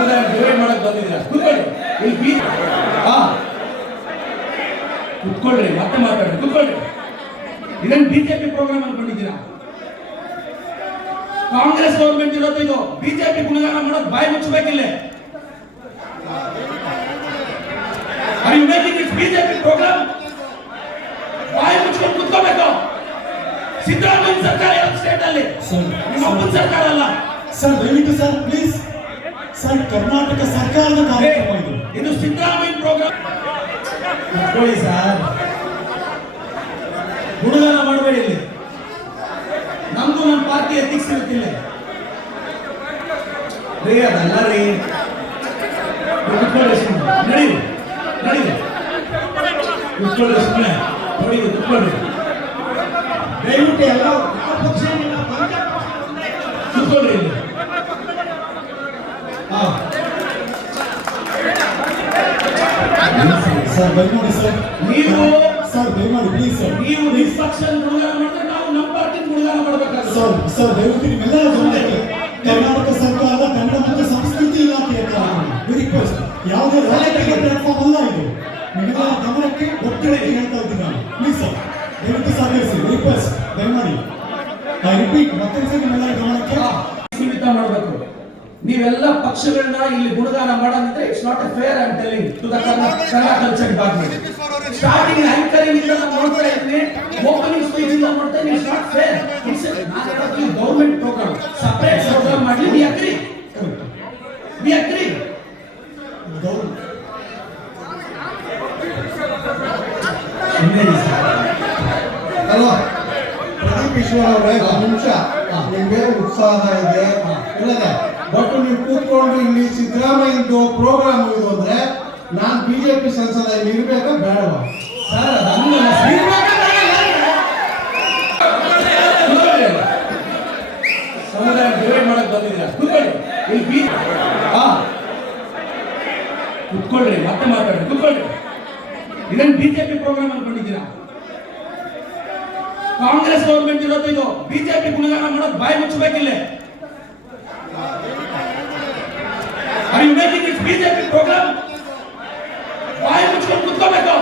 ಸಮುದಾಯ ಡಿವೈಡ್ ಮಾಡಕ್ ಬಂದಿದ್ದೀರಾ? ಕೂತ್ಕೊಳ್ಳಿ. ಇಲ್ಲಿ ಕೂತ್ಕೊಳ್ರಿ, ಮತ್ತೆ ಮಾತಾಡ್ರಿ. ಕೂತ್ಕೊಳ್ಳಿ. ಇದನ್ನ ಬಿಜೆಪಿ ಪ್ರೋಗ್ರಾಮ್ ಅನ್ಕೊಂಡಿದ್ದೀರಾ? ಕಾಂಗ್ರೆಸ್ ಗೌರ್ಮೆಂಟ್ ಇರೋದು ಇದು. ಬಿಜೆಪಿ ಗುಣಗಾನ ಮಾಡೋದು ಬಾಯಿ ಮುಚ್ಚಬೇಕಿಲ್ಲ. Are you making it BJP program? ಬಾಯಿ ಮುಚ್ಕೊಂಡು ಕೂತ್ಕೋಬೇಕು. ಸಿದ್ದರಾಮಯ್ಯ ಸರ್ಕಾರ ಇರೋ ಸ್ಟೇಟ್ ಅಲ್ಲಿ ನಿಮ್ಮ ಅಪ್ಪನ ಸರ್ಕಾರ ಅಲ್ಲ ಸರ್. ದಯವಿಟ್ಟು ಸರ್ ಪ್ಲೀಸ್ ಸರ್, ಕರ್ನಾಟಕ ಸರ್ಕಾರದ ಕಾರ್ಯಕ್ರಮ ಇದು. ಇದು ಸಿದ್ದರಾಮಯ್ಯ ಪ್ರೋಗ್ರಾಮ್. ಕೂತ್ಕೊಳ್ಳಿ ಸರ್, ಗುಣಗಾನ ಮಾಡಬೇಡಿ. ಇಲ್ಲಿ ನಮ್ದು ನಮ್ಮ ಪಾರ್ಟಿ ಎಥಿಕ್ಸ್ ಇರುತ್ತಿಲ್ಲ ರೀ. ಅದಲ್ಲ ರೀ. ಕೂತ್ಕೊಳ್ಳಿ, ನಡೀರಿ ನಡೀರಿ. ಕೂತ್ಕೊಳ್ಳಿ, ಸುಮ್ಮನೆ ನೋಡಿ. ಕೂತ್ಕೊಳ್ಳಿ. ದಯವಿಟ್ಟು ಎಲ್ಲ ಕೂತ್ಕೊಳ್ಳಿ. ಇಲ್ಲಿ ಸರ್ ದಯಮಾಡಿ ಸರ್, ನೀವು ಸರ್ ದಯಮಾಡಿ ಪ್ಲೀಸ್ ಸರ್. ನೀವು ನಿಷ್ಪಕ್ಷ ಗುಣಗಾನ ಮಾಡಿದ್ರೆ ನಾವು ನಮ್ಮ ಪಾರ್ಟಿ ಗುಣಗಾನ ಮಾಡಬೇಕಾಗುತ್ತೆ. ಸರ್ ಸರ್ ದಯವಿಟ್ಟು ನಿಮ್ಮೆಲ್ಲರ ಗಮನಕ್ಕೆ ಕರ್ನಾಟಕ ಸರ್ಕಾರದ ಕನ್ನಡ ಮತ್ತು ಸಂಸ್ಕೃತಿ ಇಲಾಖೆಯ ರಿಕ್ವೆಸ್ಟ್. ಯಾವುದೇ ರಾಜಕೀಯ ಪ್ಲಾಟ್ಫಾರ್ಮ್ ಅಲ್ಲ ಇದು. ನಿಮ್ಮೆಲ್ಲರ ಗಮನಕ್ಕೆ ಒತ್ತಡಕ್ಕೆ ಹೇಳ್ತಾ ಇದ್ದೀನಿ ನಾನು. ಪ್ಲೀಸ್ ಸರ್ ದಯವಿಟ್ಟು ಸಹಕರಿಸಿ. ರಿಕ್ವೆಸ್ಟ್ ದಯಮಾಡಿ. ಐ ರಿಪೀಟ್, ಮತ್ತೊಂದ್ಸರಿ ನಿಮ್ಮೆಲ್ಲರ ಗಮನಕ್ಕೆ ಸೀಮಿತ ಮಾಡಬೇಕು. ನೀವೆಲ್ಲ ಪಕ್ಷಗಳನ್ನ ಇಲ್ಲಿ ಗುಣಗಾನ ಮಾಡೋದಿದ್ರೆ it's not a fair. I am telling to the Kannada culture department. Starting anchoring ಇಂದ ನಾನು ನೋಡ್ತಾ ಇದ್ದೀನಿ, ಓಪನಿಂಗ್ ಸ್ಪೀಚ್ ಇಂದ ನೋಡ್ತಾ ಇದ್ದೀನಿ. It's not fair. It's government program, separate program ಮಾಡಿ. We agree. ಅಲ್ವಾ ಪ್ರದೀಪ್ ಈಶ್ವರ್ ಅವರೇ, ಒಂದು ನಿಮಿಷ. ನಿಮ್ಗೆ ಉತ್ಸಾಹ ಇದೆ ಇಲ್ಲದೆ, ಬಟ್ ನೀವು ಕೂತ್ಕೊಂಡು ಇಲ್ಲಿ ಸಿದ್ದರಾಮಯ್ಯದು ಪ್ರೋಗ್ರಾಮ್ ಇದು ಅಂದ್ರೆ ನಾನು ಬಿಜೆಪಿ ಸಂಸದ ಇಲ್ಲಿ ಇರ್ಬೇಕಾ ಬೇಡವಾ? ಸರ್ ಸಮುದಾಯ ಡಿವೈಡ್ ಮಾಡಕ್ ಬಂದಿದ್ದೀರಾ? ಕೂತ್ಕೊಳ್ಳಿ. ಇಲ್ಲಿ ಕೂತ್ಕೊಳ್ರಿ, ಮತ್ತೆ ಮಾತಾಡ್ರಿ. ಕೂತ್ಕೊಳ್ಳಿ. ಇದನ್ನ ಬಿಜೆಪಿ ಪ್ರೋಗ್ರಾಮ್ ಅನ್ಕೊಂಡಿದ್ದೀರಾ? ಕಾಂಗ್ರೆಸ್ ಗೌರ್ಮೆಂಟ್ ಇರೋದು ಇದು. ಬಿಜೆಪಿ ಗುಣಗಾನ ಮಾಡೋದು ಬಾಯಿ ಮುಚ್ಚಬೇಕಿಲ್ಲ. Are you making it BJP program? ಬಾಯಿ ಮುಚ್ಕೊಂಡು ಕೂತ್ಕೋಬೇಕು.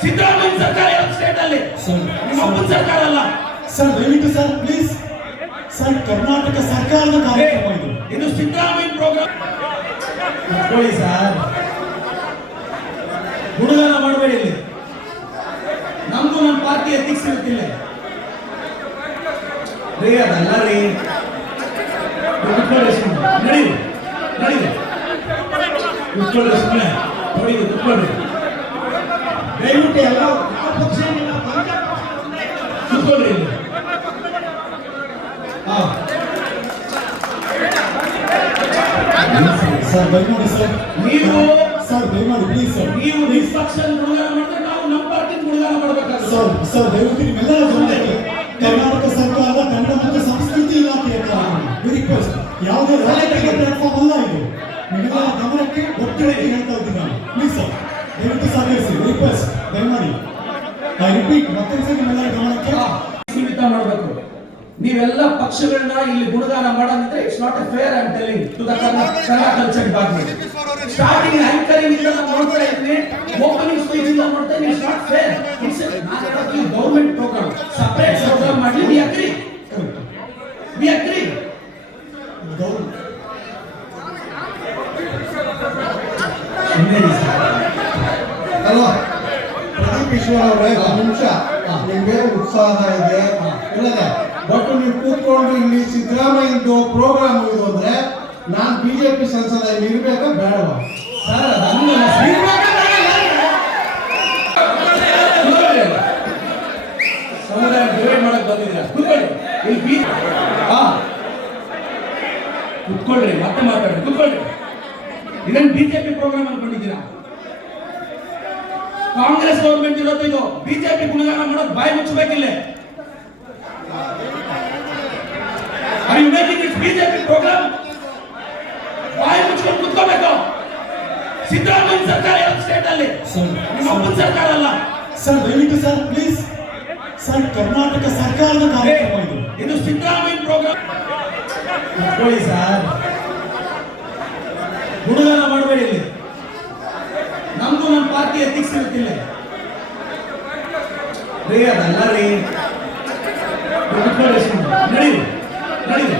ಸಿದ್ದರಾಮಯ್ಯ ಸರ್ಕಾರ ಇರೋ ಸ್ಟೇಟ್ ಅಲ್ಲಿ ನಿಮ್ಮ ಅಪ್ಪನ ಸರ್ಕಾರ ಅಲ್ಲ ಸರ್. ದಯವಿಟ್ಟು ಸರ್ ಪ್ಲೀಸ್ ಸರ್, ಕರ್ನಾಟಕ ಸರ್ಕಾರದ ಕಾರ್ಯಕ್ರಮ ಇದು. ಇದು ಸಿದ್ದರಾಮಯ್ಯ ಪ್ರೋಗ್ರಾಮ್. ಕೂತ್ಕೊಳ್ಳಿ ಸರ್, ಗುಣಗಾನ ಮಾಡಬೇಡಿ. ಇಲ್ಲಿ ನಮ್ದು ನಮ್ಮ ಪಾರ್ಟಿ ಎಥಿಕ್ಸ್ ಇರುತ್ತಿಲ್ಲ ರೀ. ಅದಲ್ಲ ರೀ. ಕೂತ್ಕೊಳ್ಳಿ, ನಡೀರಿ ನಡೀರಿ. ಕೂತ್ಕೊಳ್ಳಿ, ಸುಮ್ಮನೆ ನೋಡಿ. ಕೂತ್ಕೊಳ್ಳಿ. ದಯವಿಟ್ಟು ಎಲ್ಲ ಕೂತ್ಕೊಳ್ಳಿ. ಇಲ್ಲಿ ಸರ್ ದಯಮಾಡಿ ಸರ್, ನೀವು ಸರ್ ದಯಮಾಡಿ ಪ್ಲೀಸ್ ಸರ್. ನೀವು ನಿಷ್ಪಕ್ಷ ಗುಣಗಾನ ಮಾಡಿದ್ರೆ ನಾವು ನಮ್ಮ ಪಾರ್ಟಿ ಗುಣಗಾನ ಮಾಡಬೇಕಾಗುತ್ತೆ. ಸರ್ ಸರ್ ದಯವಿಟ್ಟು ನಿಮ್ಮೆಲ್ಲರ ಗಮನಕ್ಕೆ ಕರ್ನಾಟಕ ಸರ್ಕಾರದ ಕನ್ನಡ ಮತ್ತು ಸಂಸ್ಕೃತಿ ಇಲಾಖೆಯ ರಿಕ್ವೆಸ್ಟ್. ಯಾವುದೇ ರಾಜಕೀಯ ಪ್ಲಾಟ್ಫಾರ್ಮ್ ಅಲ್ಲ ಇದು. ನಿಮ್ಮೆಲ್ಲರ ಗಮನಕ್ಕೆ ಒತ್ತಡಕ್ಕೆ ಹೇಳ್ತಾ ಇದ್ದೀನಿ ನಾನು. ಪ್ಲೀಸ್ ಸರ್ ದಯವಿಟ್ಟು ಸಹಕರಿಸಿ. ರಿಕ್ವೆಸ್ಟ್ ದಯಮಾಡಿ. ಐ ರಿಪೀಟ್, ಮತ್ತೊಂದ್ಸರಿ ನಿಮ್ಮೆಲ್ಲರ ಗಮನಕ್ಕೆ ಸೀಮಿತ ಮಾಡಬೇಕು. ನೀವೆಲ್ಲ ಪಕ್ಷಗಳನ್ನ ಇಲ್ಲಿ ಗುಣಗಾನ ಮಾಡೋದಿದ್ರೆ it's not a fair. I am telling to the Kannada culture department. Starting anchoring ಇಂದ ನಾನು ನೋಡ್ತಾ ಇದ್ದೀನಿ, ಓಪನಿಂಗ್ ಸ್ಪೀಚ್ ಇಂದ ನೋಡ್ತಾ ಇದ್ದೀನಿ. It's not fair. It's government program, separate program ಮಾಡಿ. We agree. ಅಲ್ವಾ ಪ್ರದೀಪ್ ಈಶ್ವರ್ ಅವರೇ, ಒಂದು ನಿಮಿಷ. ನಿಮ್ಗೆ ಉತ್ಸಾಹ ಇದೆ ಇಲ್ಲದೆ, ಬಟ್ ನೀವು ಕೂತ್ಕೊಂಡು ಇಲ್ಲಿ ಸಿದ್ದರಾಮಯ್ಯದು ಪ್ರೋಗ್ರಾಮ್ ಇದು ಅಂದ್ರೆ ನಾನು ಬಿಜೆಪಿ ಸಂಸದ ಇಲ್ಲಿ ಇರ್ಬೇಕಾ ಬೇಡವಾ? ಸರ್ ಸಮುದಾಯ ಡಿವೈಡ್ ಮಾಡಕ್ ಬಂದಿದ್ದೀರಾ? ಕೂತ್ಕೊಳ್ಳಿ. ಇಲ್ಲಿ ಕೂತ್ಕೊಳ್ರಿ, ಮತ್ತೆ ಮಾತಾಡ್ರಿ. ಕೂತ್ಕೊಳ್ಳಿ. ಇದನ್ನ ಬಿಜೆಪಿ ಪ್ರೋಗ್ರಾಮ್ ಅನ್ಕೊಂಡಿದ್ದೀರಾ? ಕಾಂಗ್ರೆಸ್ ಗೌರ್ಮೆಂಟ್ ಇರೋದು ಇದು. ಬಿಜೆಪಿ ಗುಣಗಾನ ಮಾಡೋದು ಬಾಯಿ ಮುಚ್ಚಬೇಕಿಲ್ಲ. Are you making it BJP program? ಬಾಯಿ ಮುಚ್ಕೊಂಡು ಕೂತ್ಕೋಬೇಕು. ಸಿದ್ದರಾಮಯ್ಯ ಸರ್ಕಾರ ಇರೋ ಸ್ಟೇಟ್ ಅಲ್ಲಿ ನಿಮ್ಮ ಅಪ್ಪನ ಸರ್ಕಾರ ಅಲ್ಲ ಸರ್. ದಯವಿಟ್ಟು ಸರ್ ಪ್ಲೀಸ್ ಸರ್, ಕರ್ನಾಟಕ ಸರ್ಕಾರದ ಕಾರ್ಯಕ್ರಮ ಇದು. ಇದು ಸಿದ್ದರಾಮಯ್ಯ ಪ್ರೋಗ್ರಾಮ್. ಕೂತ್ಕೊಳ್ಳಿ ಸರ್, ಗುಣಗಾನ ಮಾಡಬೇಡಿ ಇಲ್ಲಿ. ನಮ್ದು ನಮ್ಮ ಪಾರ್ಟಿ ಎಥಿಕ್ಸ್ ಇರುತ್ತಿಲ್ಲ ರೀ, ಅದಲ್ಲ ರೀ. ಕುತ್ಕೊಳ್ಳಿ ಸುಮ್ಮನೆ, ನಡೀರಿ ನಡೀರಿ,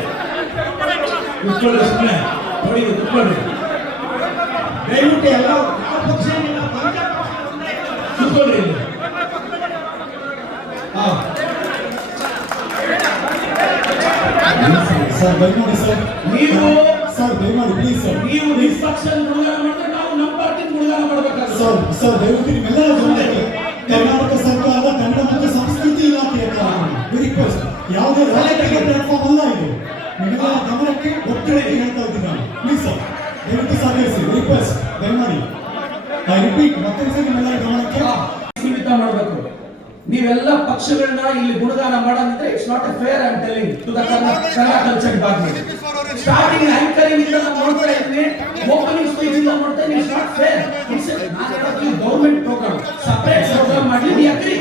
ಕುತ್ಕೊಳ್ಳಿ ಸುಮ್ಮನೆ, ನೋಡಿ ಕುತ್ಕೊಳ್ಳಿ. ದಯವಿಟ್ಟು ಎಲ್ಲ ಕುತ್ಕೊಳ್ಳಿ ಇಲ್ಲಿ. ಹಾ, ಸರ್ ದಯಮಾಡಿ ಸರ್, ನೀವು ಸರ್ ದಯಮಾಡಿ ಪ್ಲೀಸ್ ಸರ್, ನೀವು ನಿಷ್ಪಕ್ಷನ್ ಗುಣಗಾನ ಮಾಡಿದ್ರೆ ನಾವು ನಮ್ಮ ಪಾರ್ಟಿ ಗುಣಗಾನ ಮಾಡಬೇಕಾಗುತ್ತೆ. ಸರ್ ಸರ್ ದಯವಿಟ್ಟು ನಿಮ್ಮೆಲ್ಲರ ಗಮನಕ್ಕೆ ಕರ್ನಾಟಕ ಸರ್ಕಾರದ ಕನ್ನಡ ಮತ್ತು ಸಂಸ್ಕೃತಿ ಇಲಾಖೆಯ ರಿಕ್ವೆಸ್ಟ್, ಯಾವುದೇ ರಾಜಕೀಯ ಪ್ಲಾಟ್ಫಾರ್ಮ್ ಅಲ್ಲ ಇದು. ನಿಮ್ಮೆಲ್ಲರ ಗಮನಕ್ಕೆ ಒತ್ತಡಕ್ಕೆ ಹೇಳ್ತಾ ಇದ್ದೀನಿ ನಾನು. ಪ್ಲೀಸ್ ಸರ್ ದಯವಿಟ್ಟು ಸಹಕರಿಸಿ, ರಿಕ್ವೆಸ್ಟ್ ದಯಮಾಡಿ. ಐ ರಿಪೀಟ್, ಮತ್ತೊಂದ್ಸರಿ ನಿಮ್ಮೆಲ್ಲರ ಗಮನಕ್ಕೆ ಸೀಮಿತ ಮಾಡಬೇಕು. ನೀವೆಲ್ಲ ಪಕ್ಷಗಳನ್ನ ಇಲ್ಲಿ ಗುಣಗಾನ ಮಾಡೋದಿದ್ರೆ it's not a fair. I am telling to the Kannada culture department. Starting anchoring ಇಂದ ನಾನು ನೋಡ್ತಾ ಇದ್ದೀನಿ, ಓಪನಿಂಗ್ ಸ್ಪೀಚ್ ಇಂದ ನೋಡ್ತಾ ಇದ್ದೀನಿ. It's not fair. ಇಟ್ಸ್ ನಾನು ಹೇಳೋದು ಗವರ್ನಮೆಂಟ್ ಪ್ರೋಗ್ರಾಮ್, ಸಪರೇಟ್ ಪ್ರೋಗ್ರಾಮ್ ಮಾಡಿ. We agri,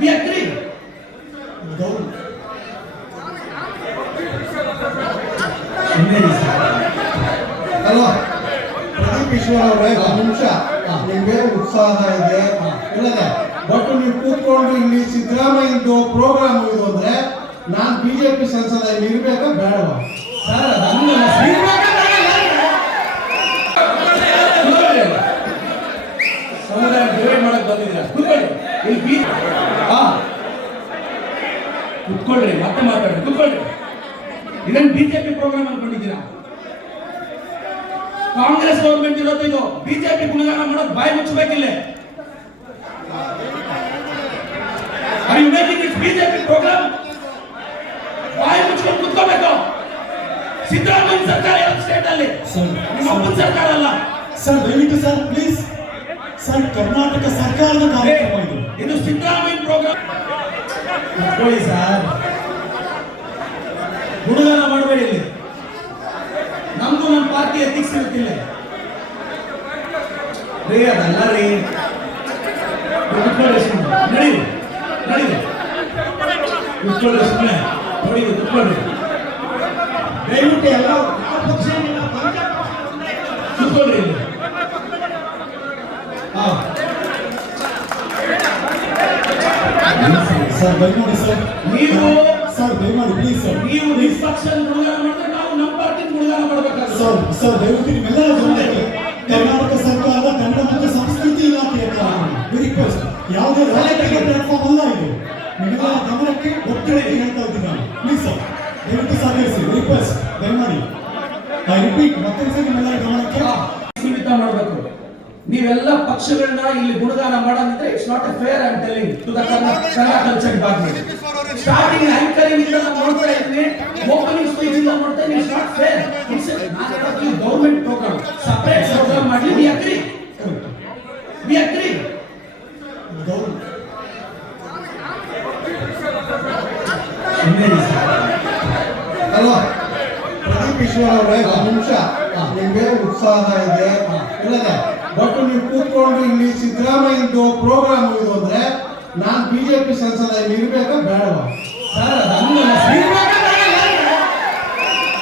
V agree. ಅಲ್ವಾ ಪ್ರದೀಪ್ ಈಶ್ವರ್ ಅವರೇ, ಒಂದು ನಿಮಿಷ. ನಿಮ್ಗೆ ಉತ್ಸಾಹ ಇದೆ ಇಲ್ಲದೆ, ಬಟ್ ನೀವು ಕೂತ್ಕೊಂಡು ಇಲ್ಲಿ ಸಿದ್ದರಾಮಯ್ಯದು ಪ್ರೋಗ್ರಾಮ್ ಇದು ಅಂದ್ರೆ ನಾನ್ ಬಿಜೆಪಿ ಸಂಸದ ಇಲ್ಲಿ ಇರ್ಬೇಕಾ ಬೇಡವಾ? ಸರ್ ಅದನ್ನ ಸಮುದಾಯ ಡಿವೈಡ್ ಮಾಡಕ್ ಬಂದಿದ್ದೀರಾ. ಕೂತ್ಕೊಳ್ಳಿ ಇಲ್ಲಿ. ಹಾ, ಕುತ್ಕೊಳ್ರಿ, ಮತ್ತೆ ಮಾತಾಡ್ರಿ, ಕುತ್ಕೊಳ್ರಿ. ಇದನ್ನ ಬಿಜೆಪಿ ಪ್ರೋಗ್ರಾಮ್ ಅನ್ಕೊಂಡಿದ್ದೀರಾ? ಕಾಂಗ್ರೆಸ್ ಗೌರ್ಮೆಂಟ್ ಇರೋದು ಇದು. ಬಿಜೆಪಿ ಗುಣಗಾನ ಮಾಡೋದು ಬಾಯಿ ಮುಚ್ಚಬೇಕಿಲ್ಲ. Are you making it BJP program? ಬಾಯಿ ಮುಚ್ಕೊಂಡು ಕುತ್ಕೋಬೇಕು. ಸಿದ್ದರಾಮಯ್ಯ ಸರ್ಕಾರ ಇರೋ ಸ್ಟೇಟ್ ಅಲ್ಲಿ, ನಿಮ್ಮ ಅಪ್ಪನ ಸರ್ಕಾರ ಅಲ್ಲ. ಸರ್ ದಯವಿಟ್ಟು ಸರ್ ಪ್ಲೀಸ್ ಸರ್, ಕರ್ನಾಟಕ ಸರ್ಕಾರದ ಕಾರ್ಯಕ್ರಮ ಇದು. ಇದು ಸಿದ್ದರಾಮಯ್ಯ ಪ್ರೋಗ್ರಾಮ್. ಕುತ್ಕೊಳ್ಳಿ ಸರ್, ಗುಣಗಾನ ಮಾಡಬೇಡಿ ಇಲ್ಲಿ. ನಮ್ದು ನಮ್ಮ ಪಾರ್ಟಿ ಎಥಿಕ್ಸ್ ಇರುತ್ತಿಲ್ಲ ರೀ, ಅದಲ್ಲ ರೀ. ಕುತ್ಕೊಳ್ಳಿ ಸುಮ್ಮನೆ, ನಡೀರಿ ನಡೀರಿ, ಕುತ್ಕೊಳ್ಳಿ ಸುಮ್ಮನೆ, ನೋಡಿ ಕುತ್ಕೊಳ್ಳಿ. ದಯವಿಟ್ಟು ಎಲ್ಲ ಕುತ್ಕೊಳ್ಳಿ ಇಲ್ಲಿ. ಹಾ, ಸರ್ ದಯಮಾಡಿ ಸರ್, ನೀವು ಸರ್ ದಯಮಾಡಿ ಪ್ಲೀಸ್ ಸರ್, ನೀವು ನಿಷ್ಪಕ್ಷನ್ ಗುಣಗಾನ ಮಾಡಿದ್ರೆ ನಾವು ನಮ್ಮ ಪಾರ್ಟಿ ಗುಣಗಾನ ಮಾಡಬೇಕಾಗುತ್ತೆ. ಸರ್ ಸರ್ ದಯವಿಟ್ಟು ನಿಮ್ಮೆಲ್ಲರ ಗಮನಕ್ಕೆ ಕರ್ನಾಟಕ ಸರ್ಕಾರದ ಕನ್ನಡ ಮತ್ತು ಸಂಸ್ಕೃತಿ ಇಲಾಖೆಯ ರಿಕ್ವೆಸ್ಟ್, ಯಾವುದೇ ರಾಜಕೀಯ ಪ್ಲಾಟ್ಫಾರ್ಮ್ ಅಲ್ಲ ಇದು. ನಿಮ್ಮೆಲ್ಲರ ಗಮನಕ್ಕೆ ಒತ್ತಡಕ್ಕೆ ಹೇಳ್ತಾ ಇದ್ದೀನಿ ನಾನು. ಪ್ಲೀಸ್ ಸರ್ ದಯವಿಟ್ಟು ಸಹಕರಿಸಿ, ರಿಕ್ವೆಸ್ಟ್ ದಯಮಾಡಿ. ಐ ರಿಪೀಟ್, ಮತ್ತೊಂದ್ಸರಿ ನಿಮ್ಮೆಲ್ಲರ ಗಮನಕ್ಕೆ ಸೀಮಿತ ಮಾಡಬೇಕು. ನೀವೆಲ್ಲ ಪಕ್ಷಗಳನ್ನ ಇಲ್ಲಿ ಗುಣಗಾನ ಮಾಡೋದಿದ್ರೆ it's not a fair. I am telling to the Kannada culture department. Starting anchoring ಇಂದ ನಾನು ನೋಡ್ತಾ ಇದ್ದೀನಿ, ಓಪನಿಂಗ್ ಸ್ಪೀಚ್ ಇಂದ ನೋಡ್ತಾ ಇದ್ದೀನಿ. It's not fair. ಇಟ್ಸ್ ನಾನು ಹೇಳೋದು ಗವರ್ನಮೆಂಟ್ ಪ್ರೋಗ್ರಾಮ್, ಸಪರೇಟ್ ಪ್ರೋಗ್ರಾಮ್ ಮಾಡಿ. We agri, V agree. ಅಲ್ವಾ ಪ್ರದೀಪ್ ಈಶ್ವರ್ ಅವರೇ, ಒಂದು ನಿಮಿಷ. ನಿಮ್ಗೆ ಉತ್ಸಾಹ ಇದೆ ಇಲ್ಲದೆ, ಬಟ್ ನೀವು ಕೂತ್ಕೊಂಡು ಇಲ್ಲಿ ಸಿದ್ದರಾಮಯ್ಯದು ಪ್ರೋಗ್ರಾಮ್ ಇದು ಅಂದ್ರೆ ನಾನ್ ಬಿಜೆಪಿ ಸಂಸದ ಇಲ್ಲಿ ಇರ್ಬೇಕಾ ಬೇಡವಾ? ಸರ್ ಅದನ್ನ